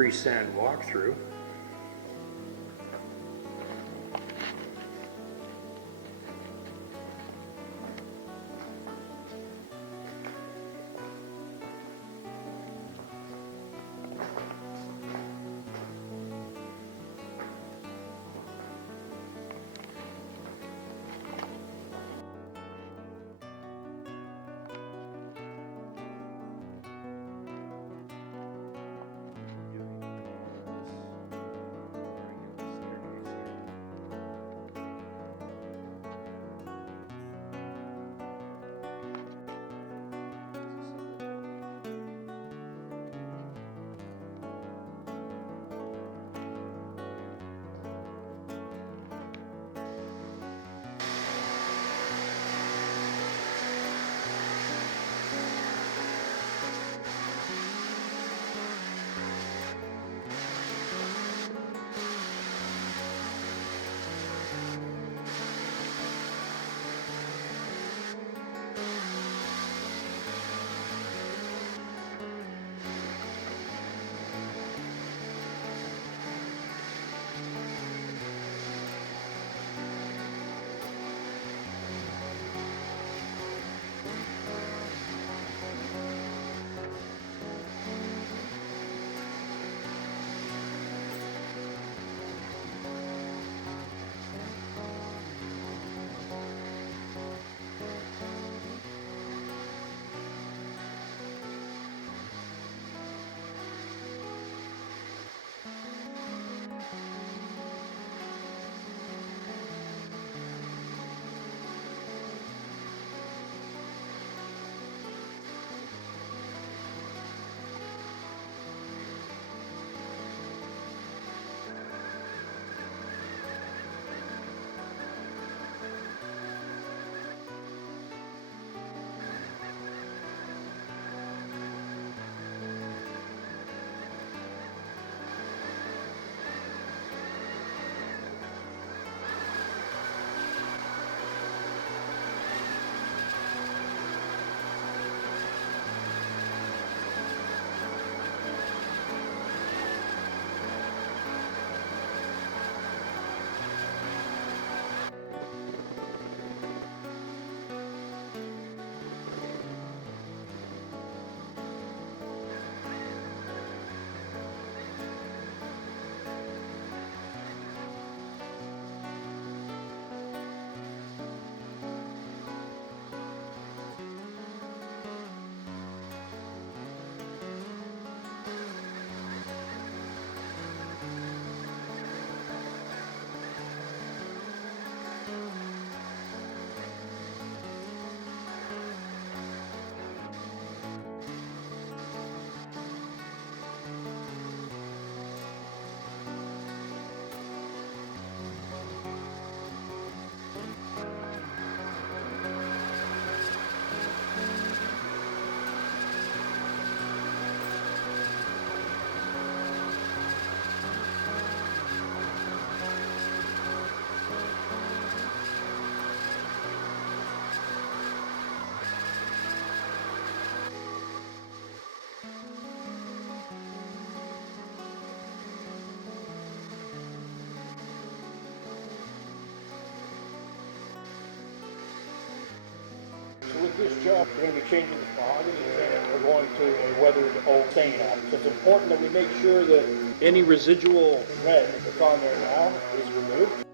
pre-sand walkthrough. With this job, we're going to be changing the mahogany and we're going to a weathered oak stain on it. So it's important that we make sure that any residual red that's on there now is removed.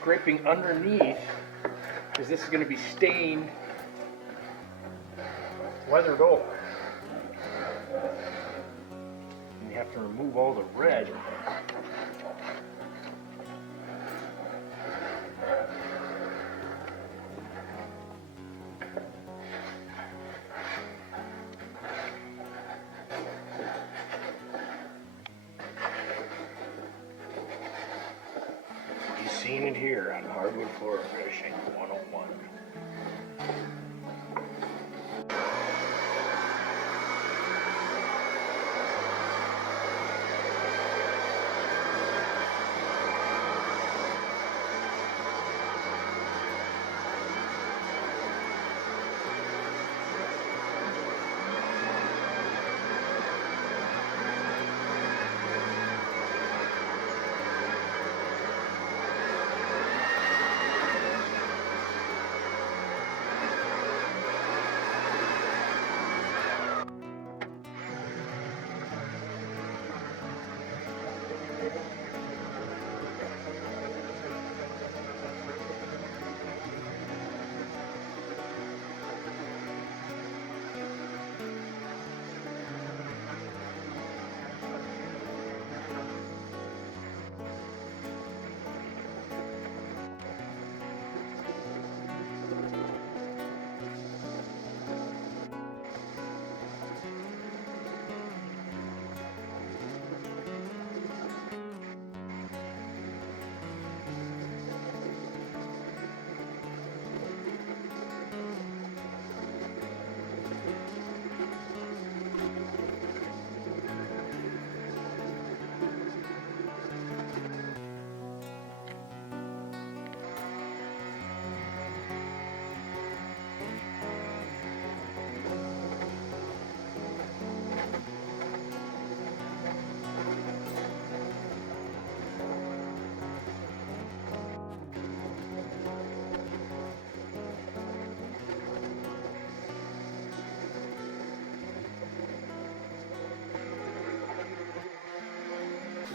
scraping underneath because this is going to be stained weathered oak. And you have to remove all the red. You've seen it here on Hardwood Floor Finishing 101.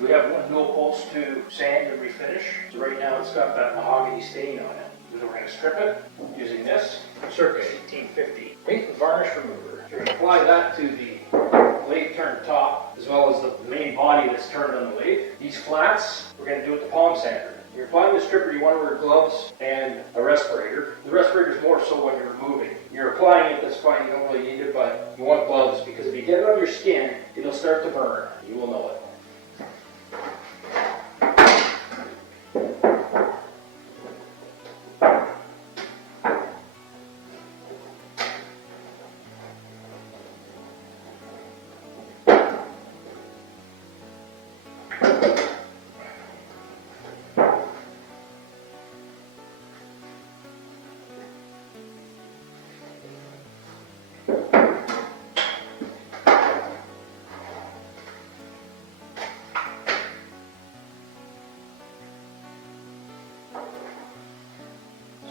We have one newel post to sand and refinish. So right now it's got that mahogany stain on it. So we're going to strip it using this circa 1850 paint and varnish remover. We're going to apply that to the lathe turned top as well as the main body that's turned on the lathe. These flats we're going to do with the palm sander. You're applying the stripper, you want to wear gloves and a respirator. The respirator is more so when you're removing. You're applying it, that's fine, you don't really need it, but you want gloves because if you get it on your skin, it'll start to burn. You will know it.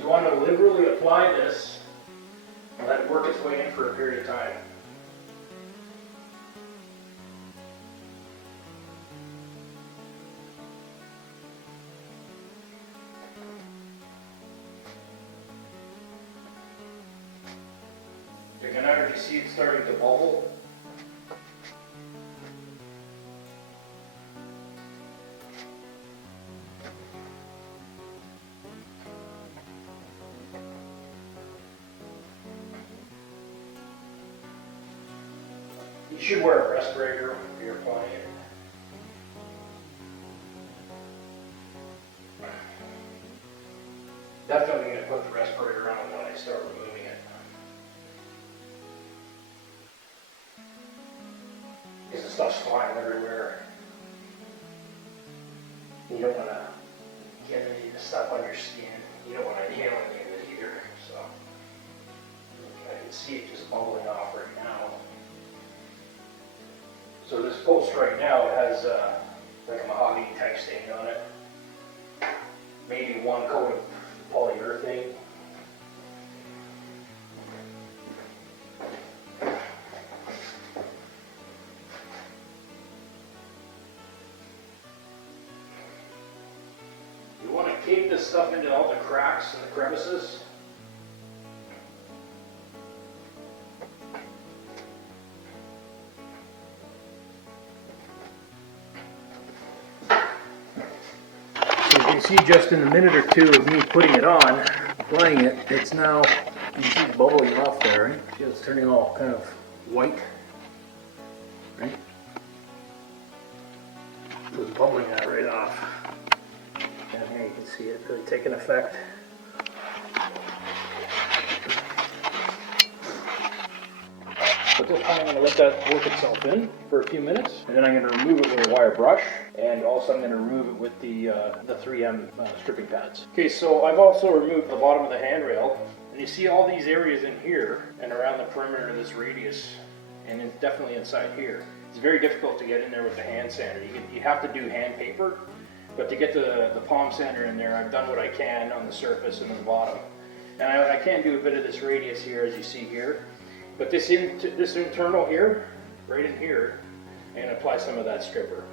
You want to liberally apply this and let it work its way in for a period of time. You can already see it starting to bubble. You should wear a respirator when you're applying it. Definitely going to put the respirator on when I start removing it. Because the stuff's flying everywhere. You don't want to get any of the stuff on your skin. You don't want to inhale any of it either. So I can see it just bubbling off right now. So this post right now has like a mahogany type stain on it. Maybe one coat of polyurethane. You want to tape this stuff into all the cracks and the crevices. So you can see just in a minute or two of me putting it on, applying it, it's now, you can see it's bubbling off there, right? See, it's turning all kind of white, right? So it's bubbling that right off. And here you can see it really taking effect. At this point, I'm going to let that work itself in for a few minutes, and then I'm going to remove it with a wire brush, and also I'm going to remove it with the 3M stripping pads. Okay, so I've also removed the bottom of the handrail, and you see all these areas in here and around the perimeter of this radius, and it's definitely inside here. It's very difficult to get in there with the hand sander. You have to do hand paper, but to get the palm sander in there, I've done what I can on the surface and on the bottom. And I can do a bit of this radius here, as you see here. But this internal here, right in here, and apply some of that stripper.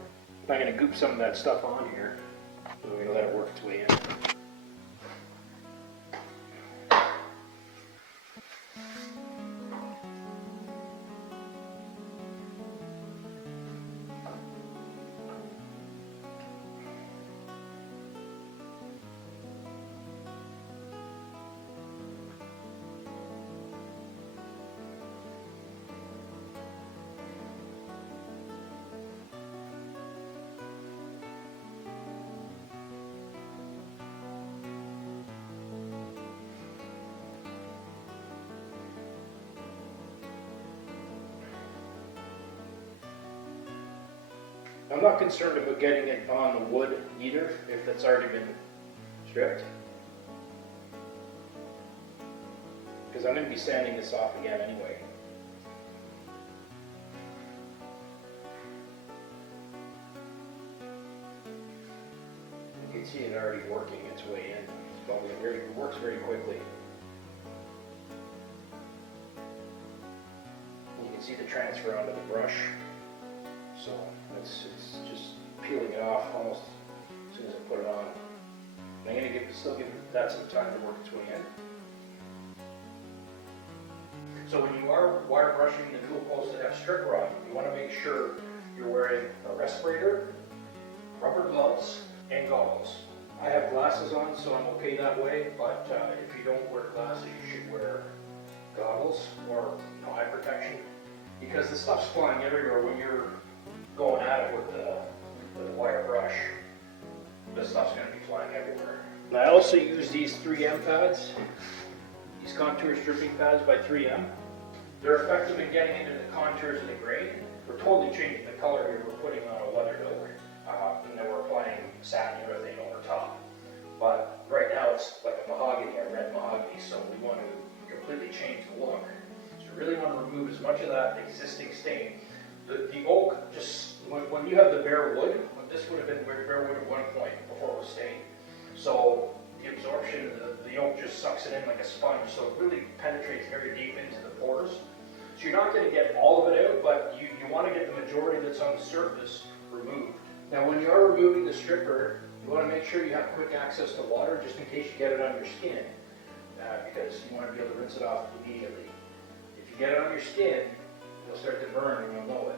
I'm going to goop some of that stuff on here. So we're going to let it work its way in. I'm not concerned about getting it on the wood either, if it's already been stripped. Because I'm going to be sanding this off again anyway. You can see it already working its way in. It works very quickly. You can see the transfer onto the brush. So it's just peeling it off almost as soon as I put it on. I'm going to still give that some time to work its way in. So when you are wire brushing the newel posts that have strip rod, you want to make sure you're wearing a respirator, rubber gloves, and goggles. I have glasses on, so I'm okay that way, but if you don't wear glasses, you should wear goggles or eye protection, because the stuff's flying everywhere when you're going at it with the wire brush. This stuff's going to be flying everywhere. And I also use these 3M pads, these contour stripping pads by 3M. They're effective in getting into the contours of the grain. We're totally changing the color here. We're putting on a weathered oak, and then we're applying satin urethane over top. But right now it's like a mahogany, a red mahogany, so we want to completely change the look. So we really want to remove as much of that existing stain. The oak, just when you have the bare wood, this would have been bare wood at one point before it was stained. So the absorption, the oak just sucks it in like a sponge, so it really penetrates very deep into the pores. So you're not going to get all of it out, but you want to get the majority that's on the surface removed. Now when you are removing the stripper, you want to make sure you have quick access to water just in case you get it on your skin, because you want to be able to rinse it off immediately. If you get it on your skin, it'll start to burn and you'll know it.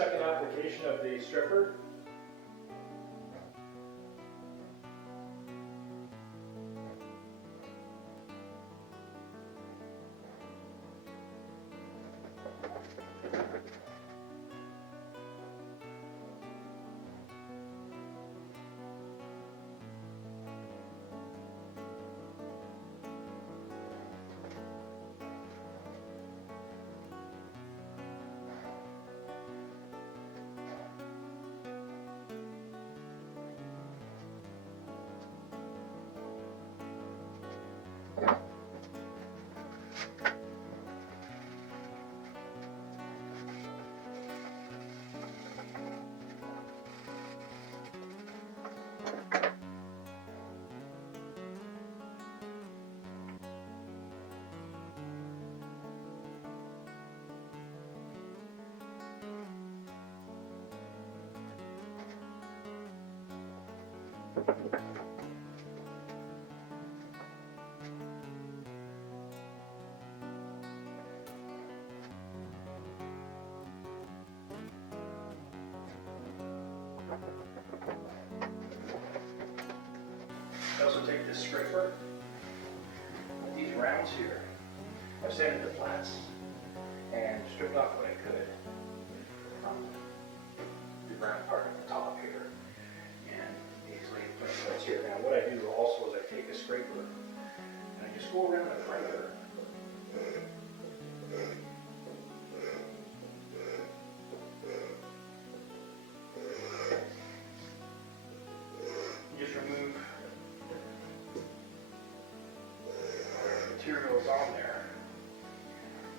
second application of the stripper. I also take this scraper, and these rounds here, I've sanded the flats and stripped off what I could from the round part at the top here, and these lane plates here. Now what I do also is I take a scraper and I just go around the perimeter. Just remove materials on there.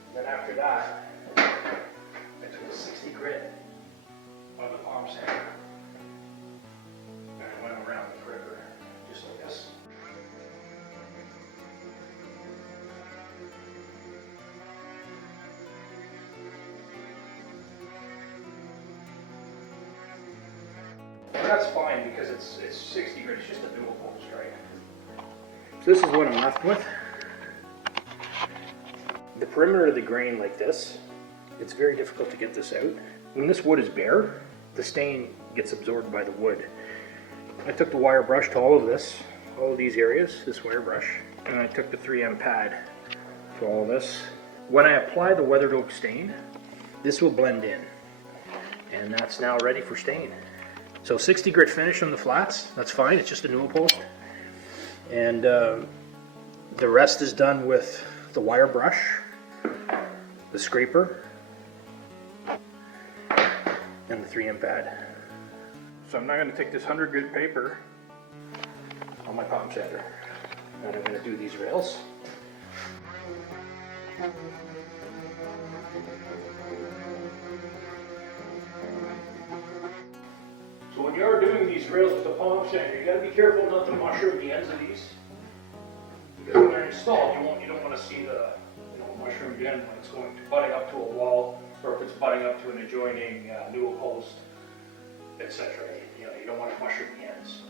And then after that, I took a 60 grit on the palm sander and I went around the perimeter, just like this. And that's fine because it's 60 grit, it's just a dual post, right? So this is what I'm left with. The perimeter of the grain like this, it's very difficult to get this out. When this wood is bare, the stain gets absorbed by the wood. I took the wire brush to all of this, all of these areas, this wire brush, and I took the 3M pad to all of this. When I apply the weathered oak stain, this will blend in, and that's now ready for stain. So 60 grit finish on the flats, that's fine, it's just a newel post. And the rest is done with the wire brush, the scraper, and the 3M pad. So I'm now going to take this 100 grit paper on my palm sander, and I'm going to do these rails. So when you're doing these rails with the palm sander, you got to be careful not to mushroom the ends of these, because when they're installed, you don't want to see the mushroomed end when it's going to butting up to a wall, or if it's butting up to an adjoining newel post, etc. You don't want to mushroom the ends.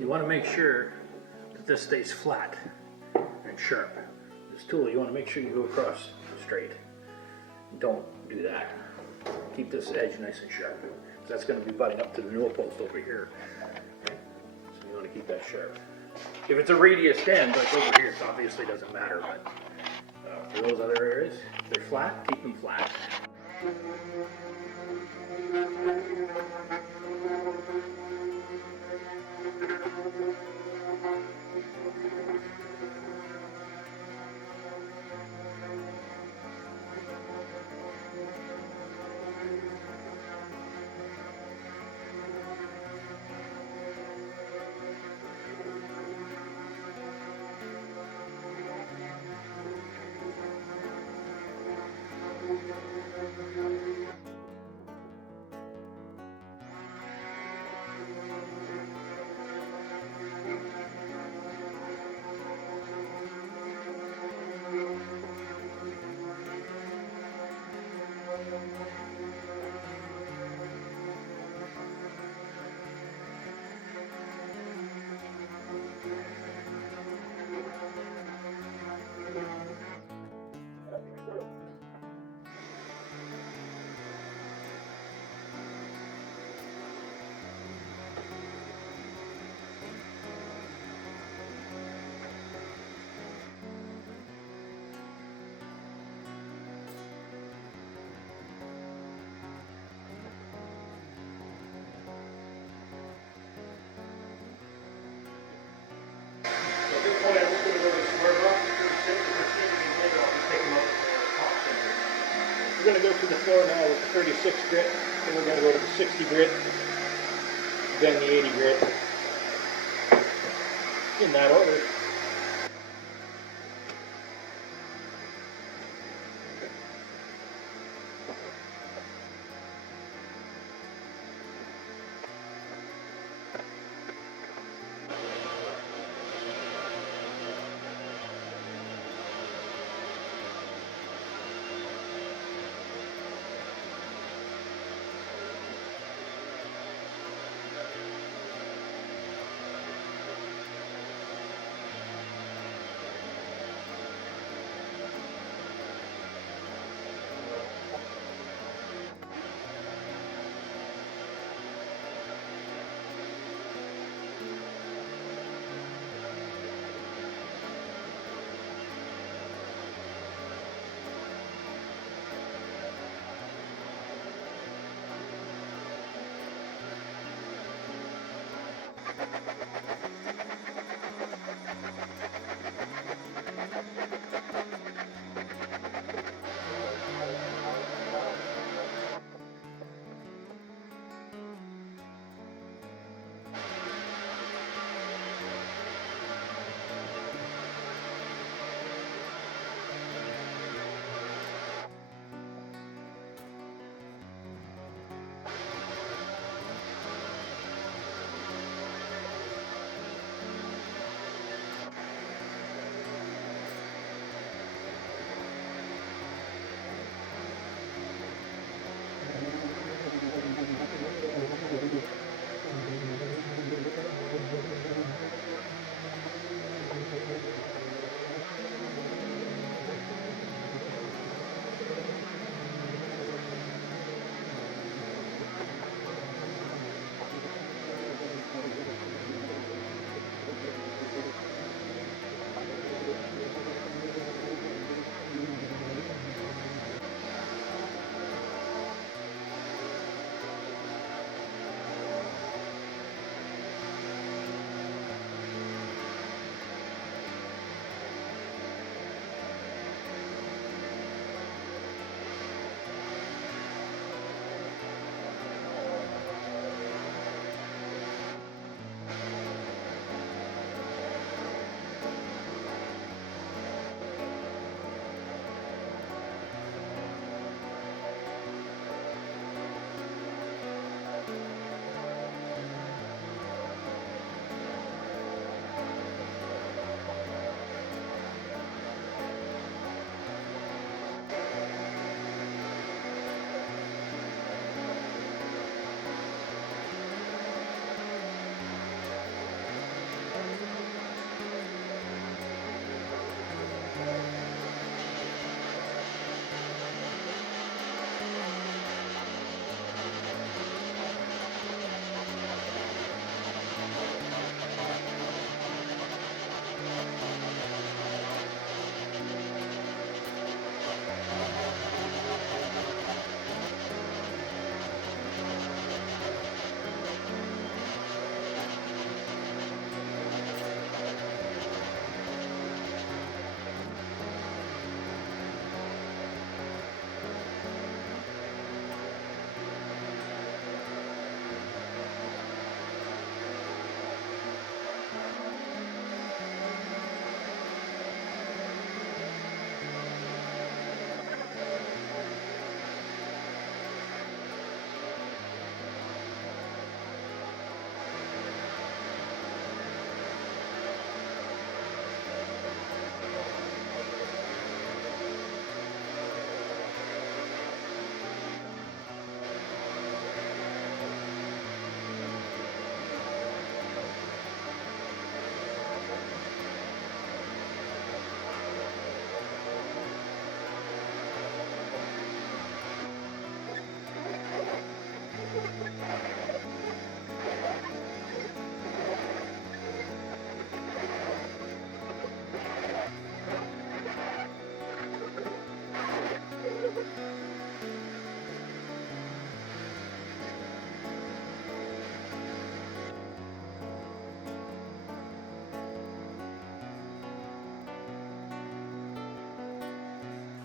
You want to make sure that this stays flat and sharp. This tool, you want to make sure you go across straight. Don't do that. Keep this edge nice and sharp. That's going to be butting up to the newel post over here. Okay? So you want to keep that sharp. If it's a radius end, like over here, it obviously doesn't matter, but for those other areas, if they're flat, keep them flat. finishing the floor now with the 36 grit, then we're going to go to the 60 grit, then the 80 grit, in that order.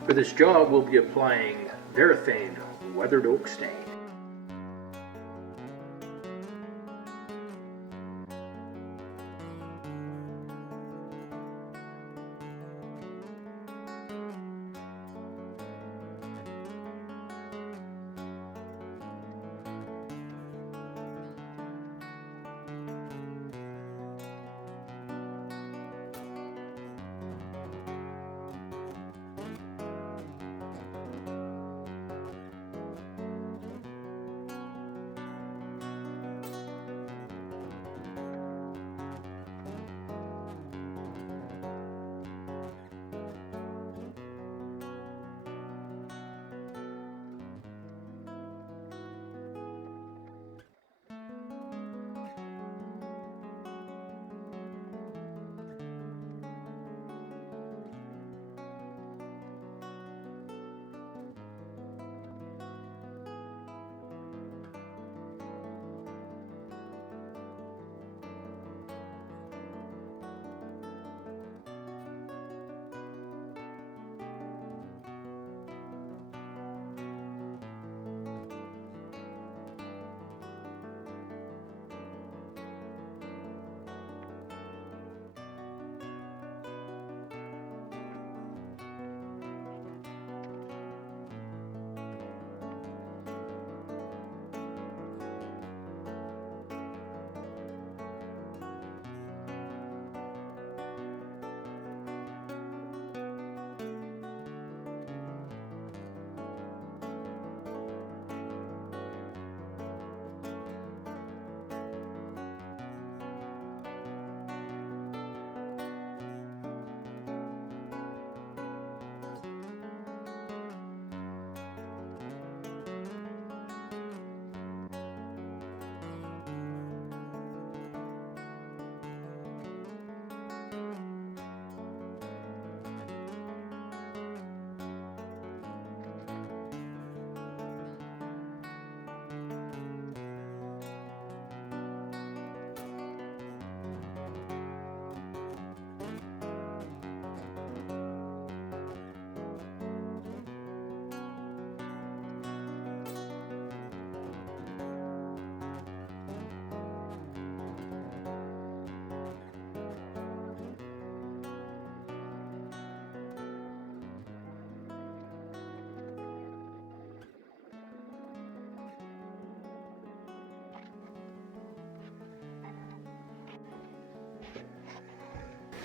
For this job, we'll be applying Varathane weathered oak stain.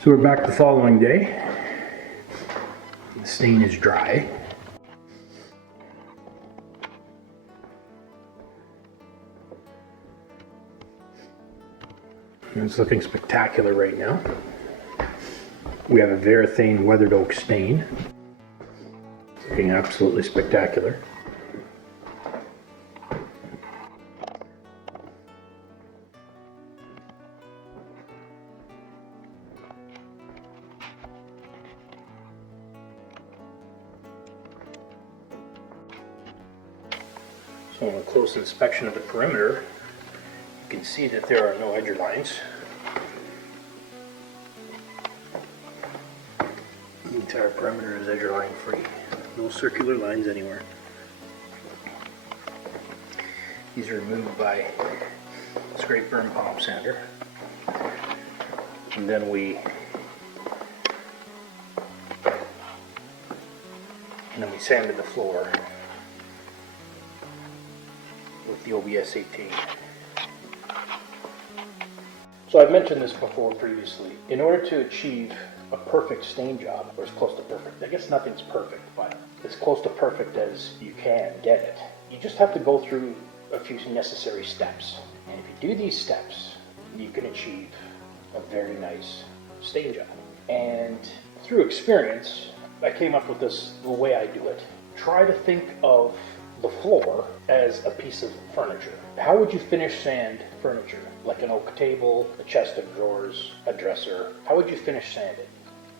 So we're back the following day. The stain is dry. And it's looking spectacular right now. We have a Varathane weathered oak stain. It's looking absolutely spectacular. So on a close inspection of the perimeter, you can see that there are no edge lines. The entire perimeter is edge line free. No circular lines anywhere. These are removed by scrape burn palm sander. And then we sanded the floor with the OBS 18. So I've mentioned this before previously. In order to achieve a perfect stain job, or as close to perfect, I guess nothing's perfect, but as close to perfect as you can get it, you just have to go through a few necessary steps. And if you do these steps, you can achieve a very nice stain job. And through experience, I came up with this, the way I do it. Try to think of the floor as a piece of furniture. How would you finish sand furniture? Like an oak table, a chest of drawers, a dresser. How would you finish sand it?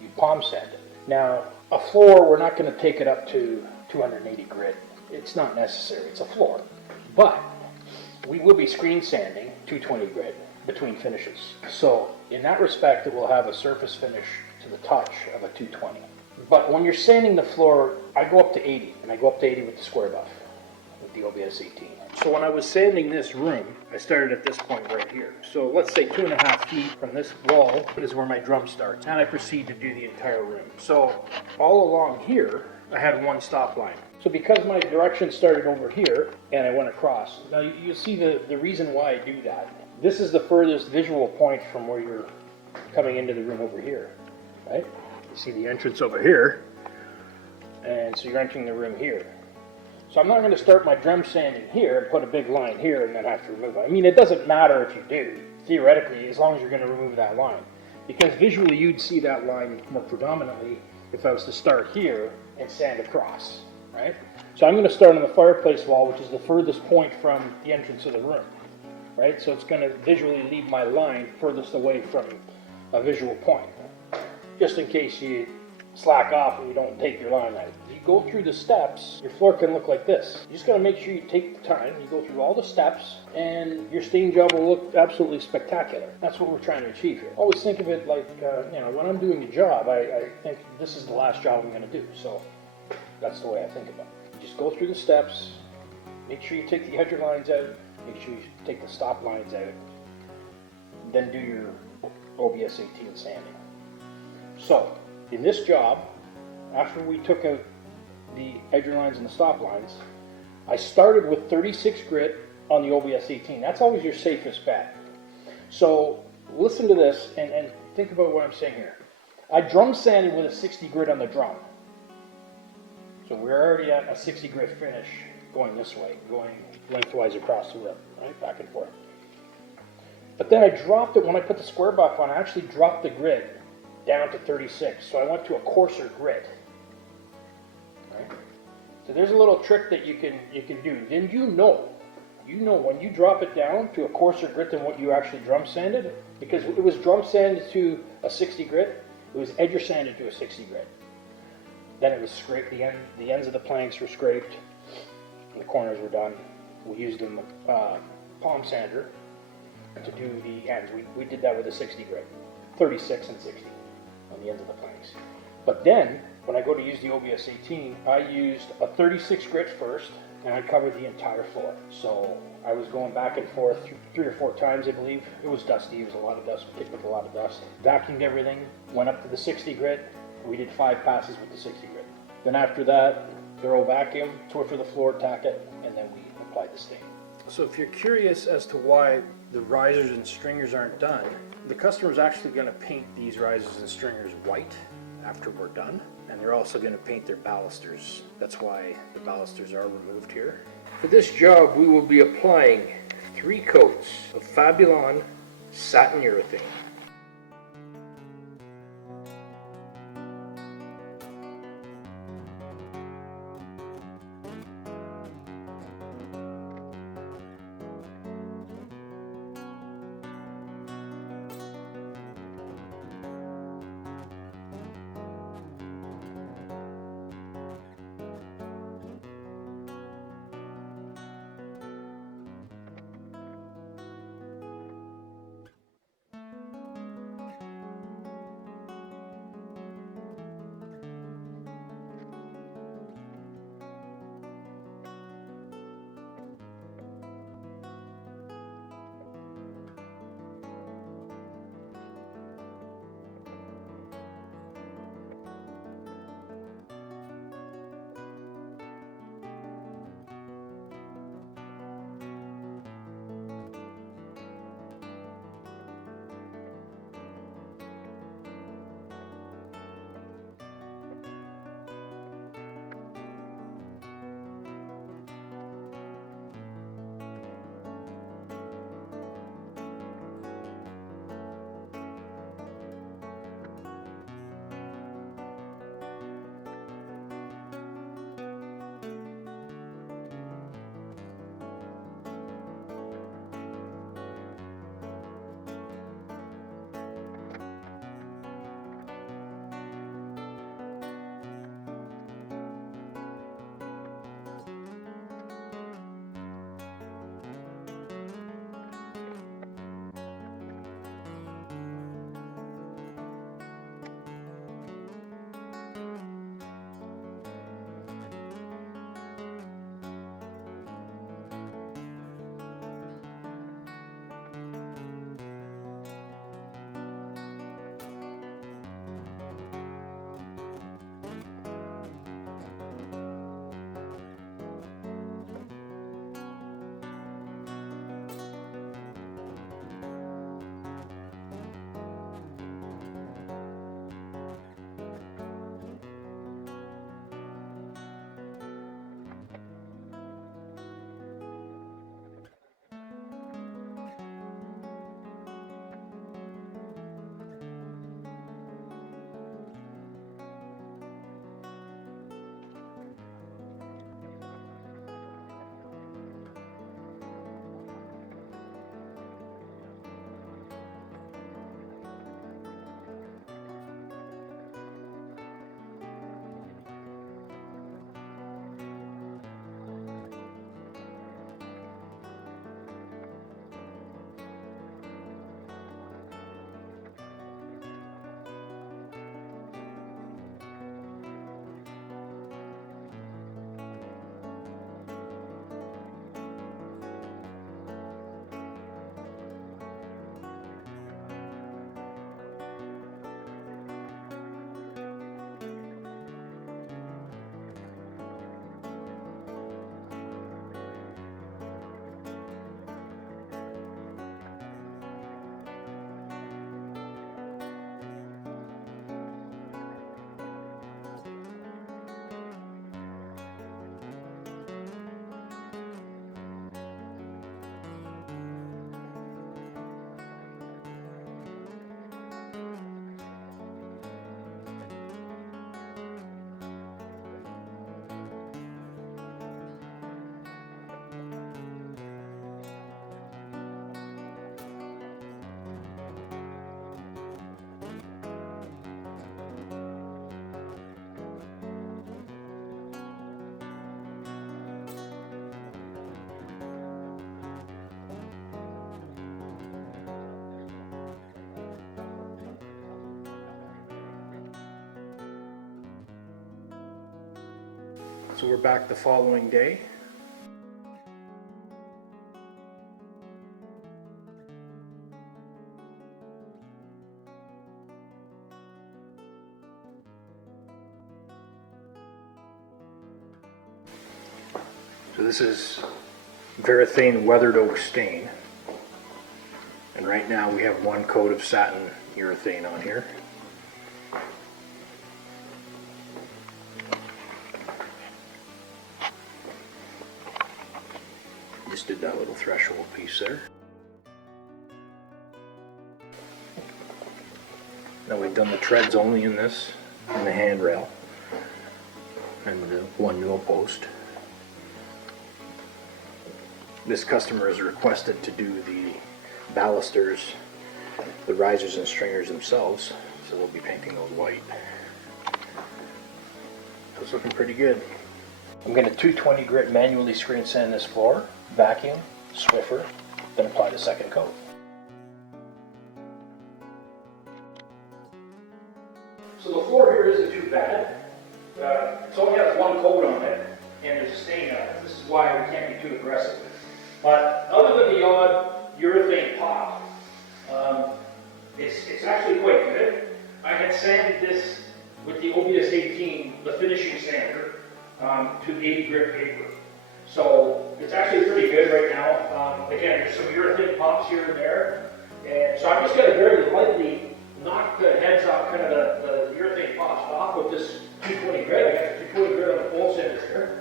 You palm sand it. Now, a floor, we're not going to take it up to 280 grit. It's not necessary. It's a floor. But we will be screen sanding 220 grit between finishes. So in that respect, it will have a surface finish to the touch of a 220. But when you're sanding the floor, I go up to 80, and I go up to 80 with the square buff, with the OBS 18. So when I was sanding this room, I started at this point right here. So let's say 2.5 feet from this wall is where my drum starts, and I proceed to do the entire room. So all along here, I had one stop line. So because my direction started over here, and I went across, now you see the reason why I do that. This is the furthest visual point from where you're coming into the room over here, right? You see the entrance over here, and so you're entering the room here. So I'm not going to start my drum sanding here and put a big line here and then have to remove it. I mean, it doesn't matter if you do, theoretically, as long as you're going to remove that line. Because visually you'd see that line more predominantly if I was to start here and sand across, right? So I'm going to start on the fireplace wall, which is the furthest point from the entrance of the room, right? So it's going to visually leave my line furthest away from a visual point, just in case you slack off and you don't take your line out. You go through the steps, your floor can look like this. You just got to make sure you take the time, you go through all the steps, and your stain job will look absolutely spectacular. That's what we're trying to achieve here. Always think of it like, when I'm doing a job, I think this is the last job I'm going to do. So that's the way I think about it. You just go through the steps, make sure you take the edger lines out, make sure you take the stop lines out, then do your OBS 18 sanding. So, in this job, after we took out the edger lines and the stop lines, I started with 36 grit on the OBS 18. That's always your safest bet. So, listen to this and think about what I'm saying here. I drum sanded with a 60 grit on the drum. So we're already at a 60 grit finish going this way, going lengthwise across the room, right, back and forth. But then I dropped it, when I put the square buff on, I actually dropped the grit down to 36. So I went to a coarser grit. Right? So there's a little trick that you can do. Then you know when you drop it down to a coarser grit than what you actually drum sanded, because it was drum sanded to a 60 grit, it was edger sanded to a 60 grit. Then it was scraped, the ends of the planks were scraped, and the corners were done. We used a palm sander to do the ends. We did that with a 60 grit, 36 and 60 on the ends of the planks. But then, when I go to use the OBS 18, I used a 36 grit first, and I covered the entire floor. So I was going back and forth 3 or 4 times, I believe. It was dusty, it was a lot of dust, picked up a lot of dust. Vacuumed everything, went up to the 60 grit. We did 5 passes with the 60 grit. Then after that, thorough vacuum, Swiffer the floor, tack it, and then we applied the stain. So if you're curious as to why the risers and stringers aren't done, the customer's actually going to paint these risers and stringers white after we're done, and they're also going to paint their balusters. That's why the balusters are removed here. For this job, we will be applying 3 coats of Fabulon satin urethane. So we're back the following day. So this is Varathane weathered oak stain. And right now we have one coat of satin urethane on here. Just did that little threshold piece there. Now we've done the treads only in this, and the handrail, and the one newel post. This customer has requested to do the balusters, the risers and stringers themselves, so we'll be painting those white. So it's looking pretty good. I'm going to 220 grit manually screen sand this floor, vacuum, Swiffer, then apply the second coat. So the floor here isn't too bad. It only has one coat on it, and there's a stain on it. This is why we can't be too aggressive. But other than the odd urethane pop, it's actually quite good. I had sanded this with the OBS 18, the finishing sander, to 80 grit paper. So it's actually pretty good right now. Again, there's some urethane pops here and there. And so I'm just going to very lightly knock the heads off, kind of the urethane pops off with this 220 grit. I got 220 grit on the full sanders here.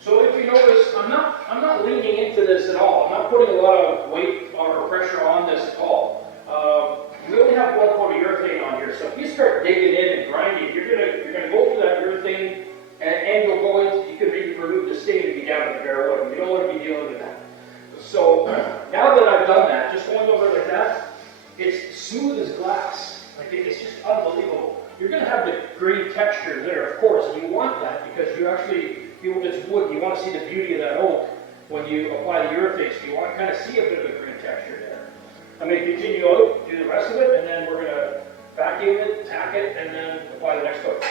So if you notice, I'm not leaning into this at all. I'm not putting a lot of weight or pressure on this at all. We only have one coat of urethane on here, so if you start digging in and grinding, you're gonna go through that urethane, and you'll go in. You can maybe remove the stain and be down in the bare wood. You don't want to be dealing with that. So now that I've done that, just going over like that, it's smooth as glass. Like it's just unbelievable. You're gonna have the green texture there, of course, and you want that because you actually. If it's wood, you want to see the beauty of that oak when you apply the urethane, so you want to kind of see a bit of a green texture there. I'm going to continue out, do the rest of it, and then we're going to vacuum it, tack it, and then apply the next coat.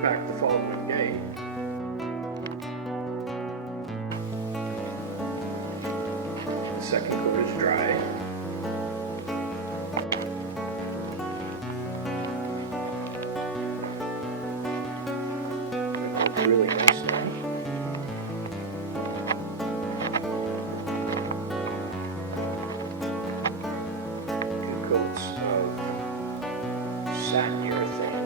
it back the following day. The second coat is dry. Really nice now. Two coats of satin urethane.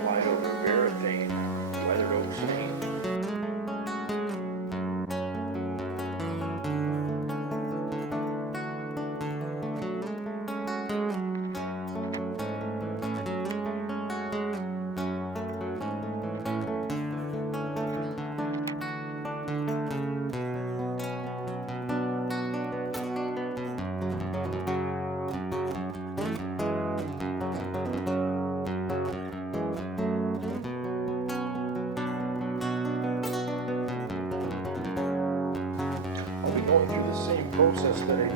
Applied over Varathane, weathered oak stain. I'll be going through the same process that I